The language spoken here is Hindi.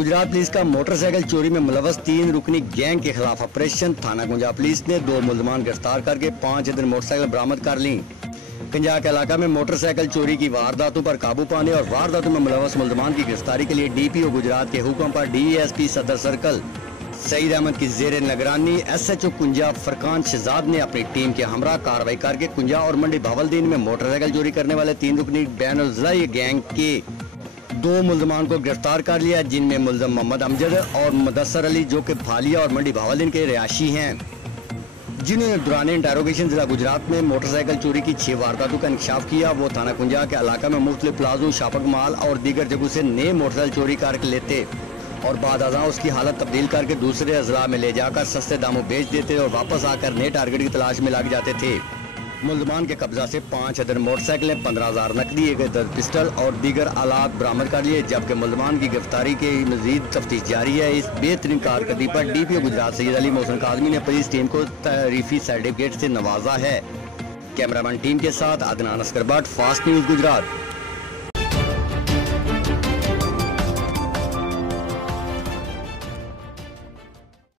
गुजरात पुलिस का मोटरसाइकिल चोरी में मुलव्वस 3 रुकनी गैंग के खिलाफ ऑपरेशन। थाना कुंजा पुलिस ने 2 मुलजमान गिरफ्तार करके 5 इधर मोटरसाइकिल बरामद कर ली। कुंजा के इलाका में मोटरसाइकिल चोरी की वारदातों पर काबू पाने और वारदातों में मुलव्वस मुलजमान की गिरफ्तारी के लिए DPO गुजरात के हुक्म पर DSP सदर सर्कल सईद अहमद की जेर निगरानी SHO कुंजा फरकान शहजाद ने अपनी टीम के हमरा कार्रवाई करके कुंजा और मंडी भावलदीन में मोटरसाइकिल चोरी करने वाले 3 रुकनी बैनुल-ज़िला गैंग के 2 मुलजमान को गिरफ्तार कर लिया, जिनमें मुलजम मोहम्मद अमजद और मुदस्सर अली जो कि भालिया और मंडी भावलदीन के रिहायशी हैं, जिन्होंने दौरान इंटेरोगेशन जिला गुजरात में मोटरसाइकिल चोरी की 6 वारदातों का इंकशाफ किया। वो थाना कुंजा के इलाका में मुख्तलिफ प्लाजो, शापक माल और दीगर जगहों से नए मोटरसाइकिल चोरी करके लेते और बाद अज़ां उसकी हालत तब्दील करके दूसरे अजला में ले जाकर सस्ते दामों बेच देते और वापस आकर नए टारगेट की तलाश में लग जाते थे। मुलजमान के कब्जा से 5 अदर मोटरसाइकिलें, 15,000 नकदी, 1 अदर पिस्टल और दीगर आलात बरामद कर लिए, जबकि मुलजमान की गिरफ्तारी की मजीद तफ्तीश जारी है। इस बेहतरीन कारकर्दगी पर DPO गुजरात सैयद अली मोहसिन काज़मी ने पुलिस टीम को तारीफी सर्टिफिकेट से नवाजा है। कैमरामैन टीम के साथ Adnan Oscar Bhatt, fast news Gujarat.